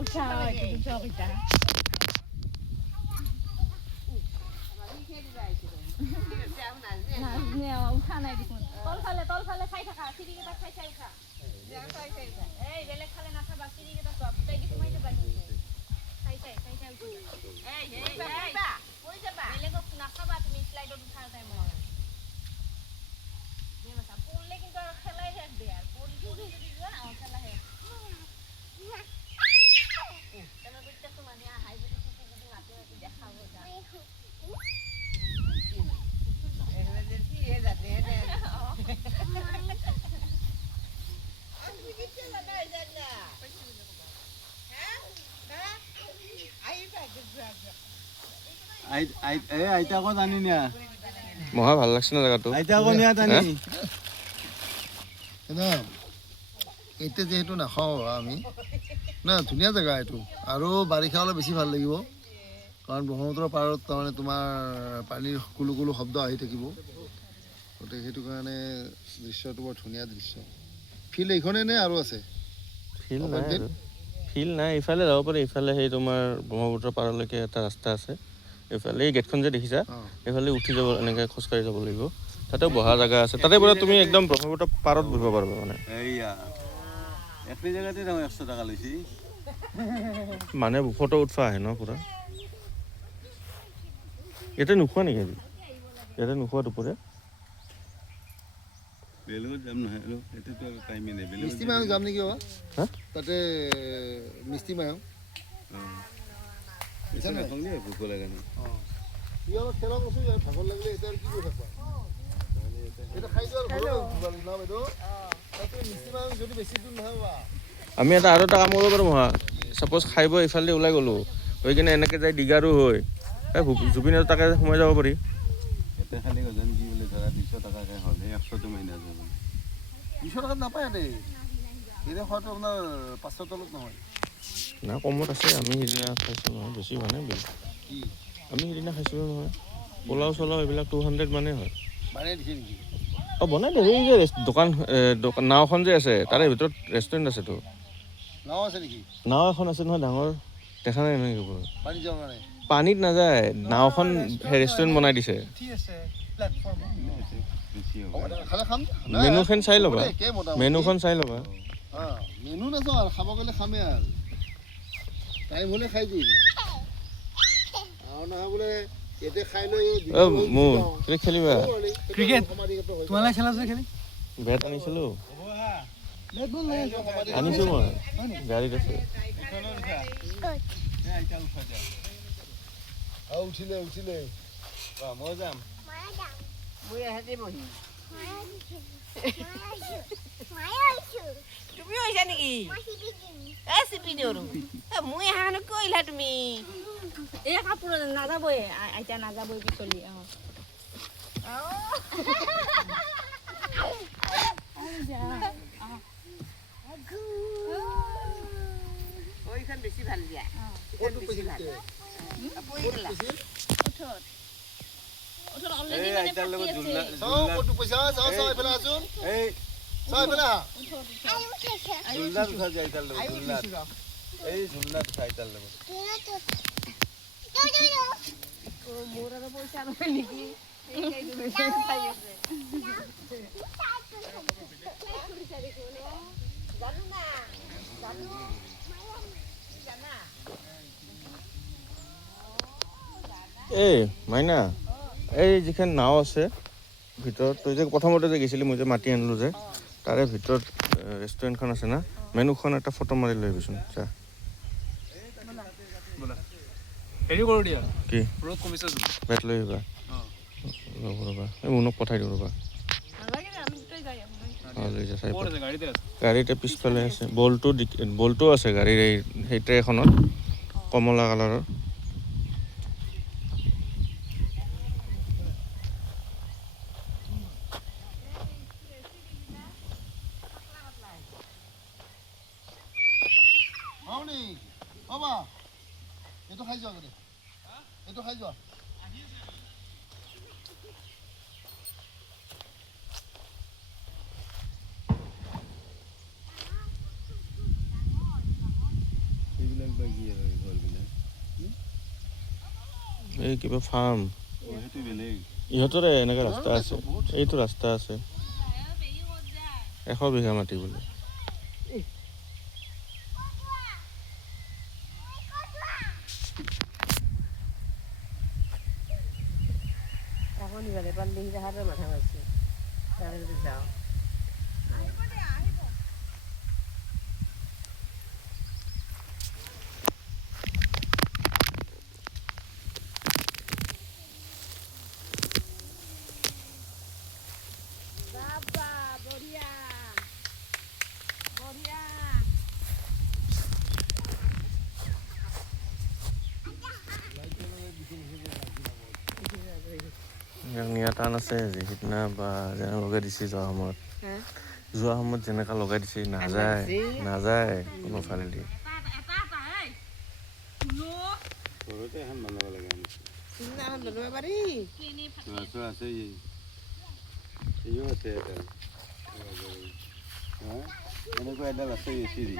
উঠা উঠা উঠা উঠা নাই দেখোন তল ফালে চাই থাকা চিৰিকেইটা চাই চাই উঠা এই বেলেগ ফালে নাথাবা চিৰিকেইটা চোৱা গোটেই কি সোমাই যাবা চাই চাই বেলেগক নাচাবা তুমি শ্লাইডত উঠাৰ টাইমত পড়লে কিন্তু আৰ খেলাই শেষ দিয়ে আৰ পড়ি যদি যোৱা খেলা শেষ কেন বুঝতে তো মানে হাই যদি কিছু যদি মাটি মাটি দেখাবো যা এগুলো যে কি এ যাতে হে আমি কিছু না জানা হ্যাঁ হ্যাঁ আইতা কো জানি না মহা ভাল লাগছে না জায়গাটো আইতা কো নিয়া জানি না এতিয়া যেহেতু নাখাওঁ আমি না ধুনীয়া জেগা এইটো আৰু বাৰিষা হ'লে বেছি ভাল লাগিব কাৰণ ব্ৰহ্মপুত্ৰৰ পাৰত তাৰমানে তোমাৰ পানীৰ কুলু কুলু শব্দ আহি থাকিব গতিকে সেইটো কাৰণে দৃশ্যটো বৰ ধুনীয়া দৃশ্য ফিল্ড এইখনে নে আৰু আছে ফিল্ড নাই ইফালে যাব পাৰি ইফালে সেই তোমাৰ ব্ৰহ্মপুত্ৰৰ পাৰলৈকে এটা ৰাস্তা আছে এইফালে এই গেটখন যে দেখিছা এইফালে উঠি যাব এনেকৈ খোজকাঢ়ি যাব লাগিব তাতেও বহা জায়গা আছে তাতে পৰা তুমি একদম ব্ৰহ্মপুত্ৰৰ পাৰত বহিব পাৰিবা মানে এইয়া একটি জায়গাতে দাম 100 টাকা লৈছি মানে ফটো উঠবা আহে ন পুৰা ইয়াতে নোখোৱা নেকি আজি ইয়াতে নোখোৱা দুপৰীয়া বেলেগত যাম নহয় আৰু এতিয়াতো টাইমে নাই বেলেগত মিষ্টি মায়ং যাম নেকি হা তাতে মিষ্টি মায়ং এটা না সঙ্গে ভুক লাগে না ইয়াৰ খেলা কৈছো ভাগৰ লাগিলে এতিয়া কি কৰি থাকবা এটা খাই যোৱাৰ ঘৰৰ না বাইদেউ তাতে মিষ্টি মায়ং যদি বেছি দূৰ নহয় বা আমি এটা আৰু এটা কাম কৰিব পাৰোঁ মহা ছাপ'জ খাই বৈ ইফালে ওলাই গ'লোঁ হৈ কিনে এনেকৈ যাই দীঘাৰো হয় এই জুবিনৰ তাকে সোমাই যাব পাৰি এটা খালি গজন কি বোলে ধৰা 200 টাকাকে হ'লে 100 তো মাইনাছ হ'ব 200 টাকাত নাপায় দেই এতিয়া খোৱাটো আপোনাৰ 500 তলত নহয় না কমত আছে আমি সিদিনা খাইছোঁ নহয় বেছি হোৱা নাই বিল কি আমি সিদিনা খাইছিলোঁ নহয় পোলাও চলাও এইবিলাক 200 মানে হয় বাৰে দিছে নেকি অঁ বনাই দে এই যে দোকান নাওখন যে আছে তাৰে ভিতৰত ৰেষ্টুৰেণ্ট আছেতো নাও আছে নেকি নাও এখন আছে নহয় ডাঙৰ দেখা নাই নহয় এইবোৰ পানী যাবৰ কাৰণে পানীত নাযায় নাওখন ৰেষ্টুৰেণ্ট বনাই দিছে বেছি হ'ব খালে খাম মেনুখন চাই ল'বা মেনুখন চাই ল'বা মেনু নাচাওঁ আৰু খাব গ'লে খামেই আৰু টাইম হ'লে খাই দিম আৰু নহয় বোলে এতিয়া খাই লৈ মোৰ ক্ৰিকেট খেলিবা ক্ৰিকেট তোমালোকে খেলা যে খেলি বেট আনিছিলোঁ আনিছোঁ মই গাড়ীত আছে উঠিলে মই যাম মই আহাতে বহি তুমি হৈছা নেকি এই চিপি দিওঁ মই আহানো কৈলা তুমি এই কাপোৰ নাযাবই আইতা নাযাবই পিছলি ওইখন বেছি ভাল দিয়া বেছি ভাল এই আইতাৰ লগত জুলনা ক'তো পইচা চাওঁ এইফালে আছোন এই চাওঁ এইফালে জুলনা উঠা যায় আইতাৰ লগত জুলনা এই জুলনা উঠা আইতাৰ লগত মোৰ আৰু পইচা নহয় নেকি জানো না জানো জানা এই মাইনা এই যিখন নাও আছে ভিতৰত তই যে প্ৰথমতে যে গৈছিলি মই যে মাতি আনিলোঁ যে তাৰে ভিতৰত ৰেষ্টুৰেণ্টখন আছে না মেনুখন এটা ফটো মাৰি লৈ আহিবিচোন চা হেৰি কৰোঁ দিয়া কি ৰ'দ কমিছে বেট লৈ আহিবা ৰ'বা এই মুনক পঠাই দিওঁ ৰ'বা লৈ যা চাই গাড়ীতে আছে গাড়ীতে পিছফালে আছে বলটো আছে গাড়ীৰ এই সেই ট্ৰেখনত কমলা কালাৰৰ এইটো খাই যোৱা গ'লে এইটো খাই যোৱা এইবিলাক কি হয় ঘৰবিলাক এই কিবা ফাৰ্ম সেইটো বেলেগ ইহঁতৰে এনেকুৱা ৰাস্তা আছে এইটো ৰাস্তা আছে 100 বিঘা মাটি বোলে এখন ইবাৰে পাল্লি সিহঁতৰ মাথা মাৰছে তাৰে যদি যাওঁ ইয়াক নিয়া টান আছে আজি সিদিনা বা যেনে লগাই দিছে যোৱা সময়ত যেনেকা লগাই দিছে নাযায় কোনো ফালেদি ঘৰতে এখন বনাব লাগে সিদিনাখন ধৰিব পাৰি চোৱা আছে এইও আছে এটা এনেকুৱা এডাল আছে চিৰি